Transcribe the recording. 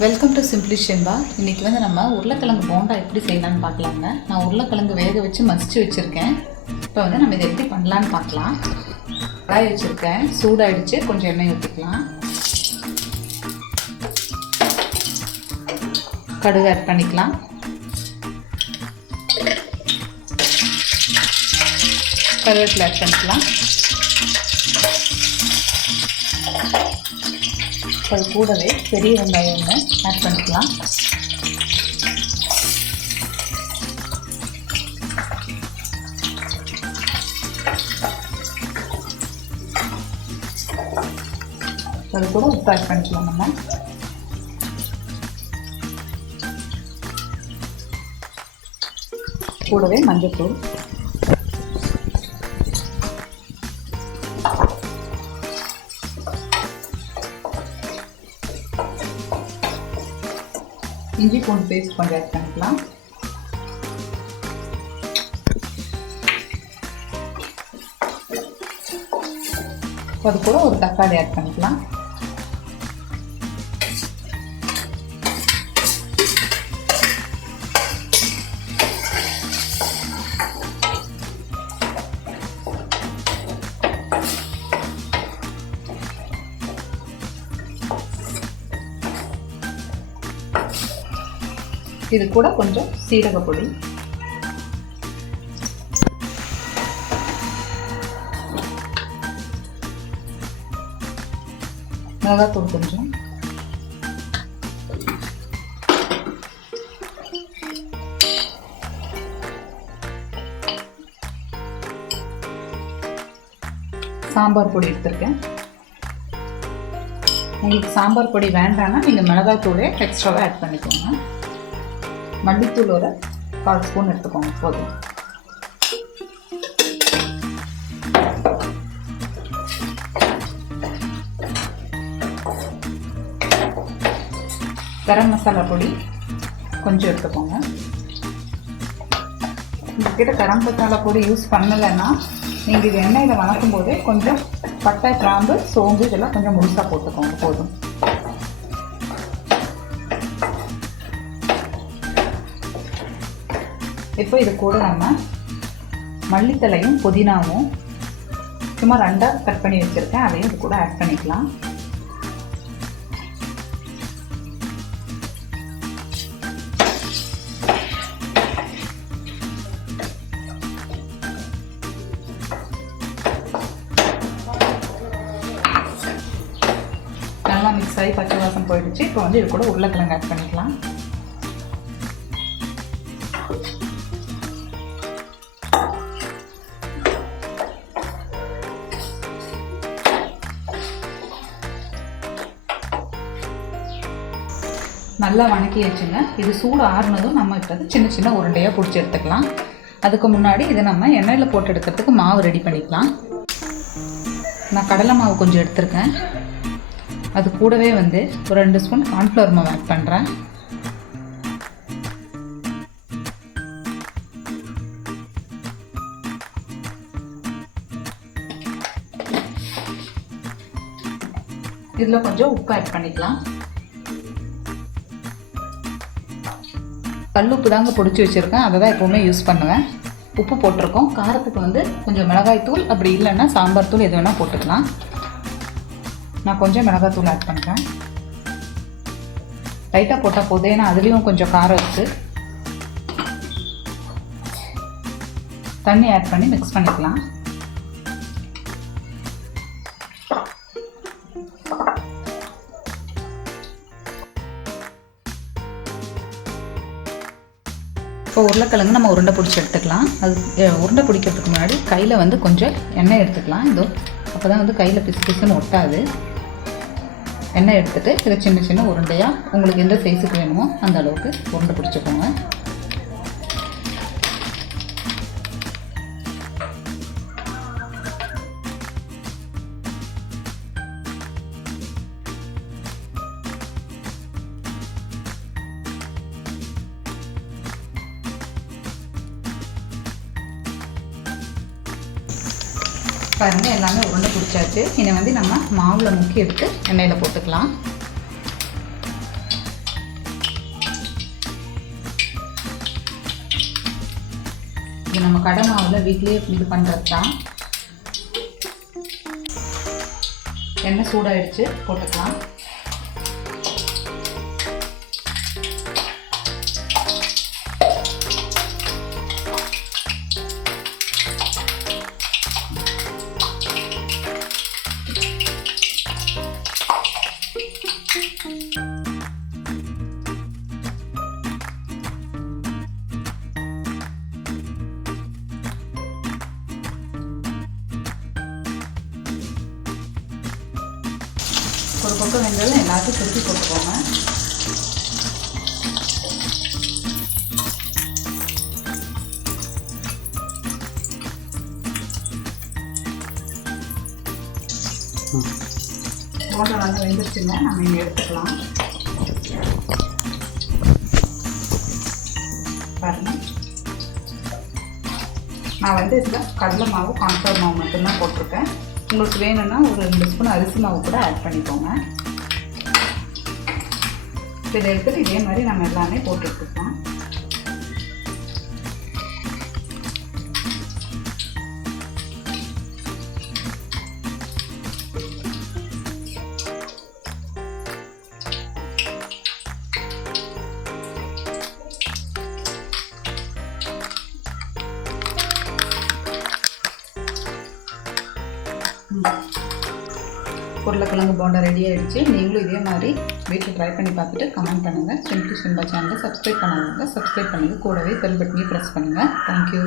Welcome to simply Shenba. இன்றைக்கி வந்து நம்ம உருளைக்கிழங்கு போண்டா எப்படி செய்யலான்னு பார்க்கலாங்க. நான் உருளைக்கிழங்கு வேக வச்சு மசிச்சு வச்சுருக்கேன். இப்போ வந்து நம்ம இதை எப்படி பண்ணலான்னு பார்க்கலாம். கடாய் வச்சுருக்கேன், சூடாகிடுச்சு. கொஞ்சம் எண்ணெய் ஊற்றிக்கலாம். கடுகு ஆட் பண்ணிக்கலாம். கருவேப்பிலை ஆட் பண்ணிக்கலாம். அது கூடவே பெரிய வெங்காயம் ஒன்று ஆட் பண்ணிக்கலாம். அது கூட உப்பு ஆட் பண்ணிக்கலாம். நம்ம கூடவே மஞ்சள்தூள், இஞ்சி பூண்டு பேஸ்ட் கொஞ்சம் ஆட் பண்ணிக்கலாம். அது கூட ஒரு தக்காளி ஆட் பண்ணிக்கலாம். இது கூட கொஞ்சம் சீரக பொடி, மிளகாத்தூள் கொஞ்சம், சாம்பார் பொடி எடுத்திருக்கேன். உங்களுக்கு சாம்பார் பொடி வேண்டாம்னா நீங்கள் மிளகாத்தூளே எக்ஸ்ட்ராவாக ஆட் பண்ணிக்கோங்க. மல்லித்தூள் ஒரு 1/4 ஸ்பூன் எடுத்துக்கோங்க, போதும். கரம் மசாலா பொடி கொஞ்சம் எடுத்துக்கோங்க. உங்கள்கிட்ட கரம் மசாலா பொடி யூஸ் பண்ணலைன்னா நீங்கள் இது எண்ணெயில் வணக்கும் போதே கொஞ்சம் பட்டை, கிராம்பு, சோம்பு இதெல்லாம் கொஞ்சம் முழுசாக போட்டுக்கோங்க, போதும். இப்போ இது கூட நம்ம மல்லித்தலையும் புதினாவும் சும்மா 2ஆக கட் பண்ணி வச்சுருக்கேன், அதையும் இது கூட ஆட் பண்ணிக்கலாம். நல்லா மிக்ஸ் ஆகி பச்சை வாசம் போயிடுச்சு. இப்போ வந்து இது கூட உருளைக்கிழங்கு ஆட் பண்ணிக்கலாம். நல்லா வணக்கி வச்சுங்க. இது சூடு ஆறுனதும் நம்ம இப்போ சின்ன சின்ன உருண்டையாக பிடிச்சி எடுத்துக்கலாம். அதுக்கு முன்னாடி இதை நம்ம எண்ணெயில் போட்டு எடுக்கிறதுக்கு மாவு ரெடி பண்ணிக்கலாம். நான் கடலை மாவு கொஞ்சம் எடுத்துருக்கேன். அது கூடவே வந்து ஒரு 2 ஸ்பூன் கார்ன்ஃப்ளவர் மாவு ஆட் பண்ணுறேன். இதில் கொஞ்சம் உப்பு ஆட் பண்ணிக்கலாம். கல்லுப்பு தாங்க பொடிச்சு வச்சுருக்கேன், அதை தான் எப்போவுமே யூஸ் பண்ணுவேன். உப்பு போட்டிருக்கோம். காரத்துக்கு வந்து கொஞ்சம் மிளகாய் தூள், அப்படி இல்லைன்னா சாம்பார் தூள் எது வேணால் போட்டுக்கலாம். நான் கொஞ்சம் மிளகாய் தூள் ஆட் பண்ணுறேன். லைட்டாக போட்டால் போதும், ஏன்னா அதுலேயும் கொஞ்சம் காரம் இருக்குது. தண்ணி ஆட் பண்ணி மிக்ஸ் பண்ணிக்கலாம். இப்போ உருளைக்கிழங்கு நம்ம உருண்டை பிடிச்சி எடுத்துக்கலாம். அது உருண்டை பிடிக்கிறதுக்கு முன்னாடி கையில் வந்து கொஞ்சம் எண்ணெய் எடுத்துக்கலாம். இதோ அப்போ தான் வந்து கையில் பிசு பிசுன்னு ஒட்டாது. எண்ணெய் எடுத்துகிட்டு இதை சின்ன சின்ன உருண்டையாக உங்களுக்கு எந்த சைஸுக்கு வேணுமோ அந்த அளவுக்கு உருண்டை பிடிச்சிக்கோங்க. பாருங்கள், எல்லாமே உருண்டை பிடிச்சாச்சு. இதை வந்து நம்ம மாவில் முக்கி எடுத்து எண்ணெயில் போட்டுக்கலாம். இது நம்ம கடை மாவில் வீட்டிலேயே இது பண்ணுறது தான். எண்ணெய் சூடாகிடுச்சு, போட்டுக்கலாம். ஒரு பக்கம் வெந்ததும் எல்லாத்தையும் திருப்பி போட்டுக்கோங்க. போண்டா நல்லா வெந்துருச்சுங்க, நம்ம இங்கே எடுத்துக்கலாம். பாருங்கள், நான் வந்து இதில் கடலை மாவு கான்ஃப்ளவர் மாவு மட்டும்தான் போட்டிருக்கேன். உங்களுக்கு வேணும்னா ஒரு 2 ஸ்பூன் அரிசி மாவு கூட ஆட் பண்ணிக்கோங்க. இதை எடுத்துகிட்டு இதே மாதிரி நம்ம எல்லாமே போட்டு எடுத்துக்கலாம். உருளைக்கிழங்கு போண்டா ரெடி ஆகிடுச்சு. நீங்களும் இதே மாதிரி வீட்டில் ட்ரை பண்ணி பார்த்துட்டு கமெண்ட் பண்ணுங்கள். சிம்பிளி சிம்பா சேனலை சப்ஸ்கிரைப் பண்ணாதவங்க சப்ஸ்கிரைப் பண்ணுங்கள். கூடவே பெல் பட்டனையும் ப்ரெஸ் பண்ணுங்கள். தேங்க்யூ.